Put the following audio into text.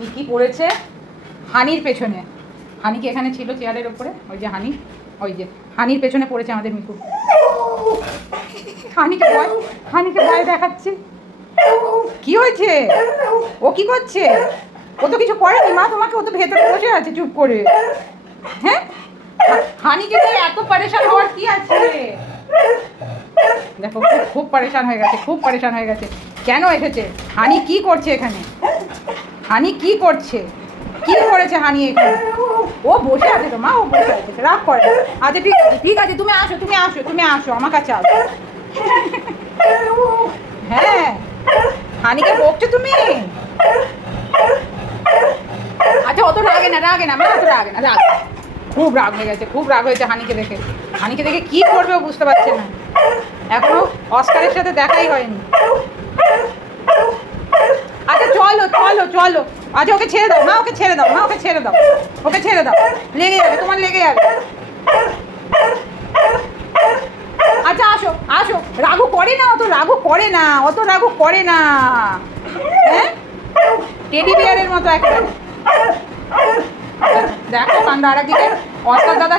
Mickey পড়েছে হানির পেছনে। হানিকে এখানে ছিল চেয়ারের ওপরে, ওই যে হানি, ওই যে হানির পেছনে পড়েছে আমাদের মিকু। হানিকে ভয় দেখাচ্ছে। কি হয়েছে? ও কি করছে? ও তো কিছু করেনি মা তোমাকে, ও তো ভেতরে বসে আছে চুপ করে। হ্যাঁ, হানিকে নিয়ে এত পরেশান হওয়ার কি আছে? দেখো খুব পরেশান হয়ে গেছে, খুব পরেশান হয়ে গেছে। কেন এসেছে? হানি কি করছে এখানে? হানি কি করছে? কি করেছে হানি এখানে? ও বসে আছে তো মা, ও বসে আছে, রাগ করে। আচ্ছা ঠিক আছে, ঠিক আছে, তুমি আসো, তুমি আসো, তুমি আসো আমার কাছে আসো। হ্যাঁ, হানিকে বকছো তুমি? আচ্ছা অত রাগে না, রাগে না মা, অত রাগে না, রাগ। খুব রাগ হয়ে গেছে, খুব রাগ হয়েছে হানিকে দেখে। হানিকে দেখে কি করবে ও বুঝতে পারছে না। এখনো অস্কারের সাথে দেখাই হয়নি। আচ্ছা চলো চলো চলো, আচ্ছা ওকে ছেড়ে দাও মা, ওকে ছেড়ে দাও মা, ওকে ছেড়ে দাও, ওকে ছেড়ে দাও। লেগে যাবে, তোমার লেগে যাবে। আচ্ছা আসো আসো, রাগু করে না, অত রাগু করে না, অত রাগু করে না। হ্যাঁ, টেডি বিয়ারের মতো একেবারে। দেখো কান্ড আর একদিকে অস্কার দাদা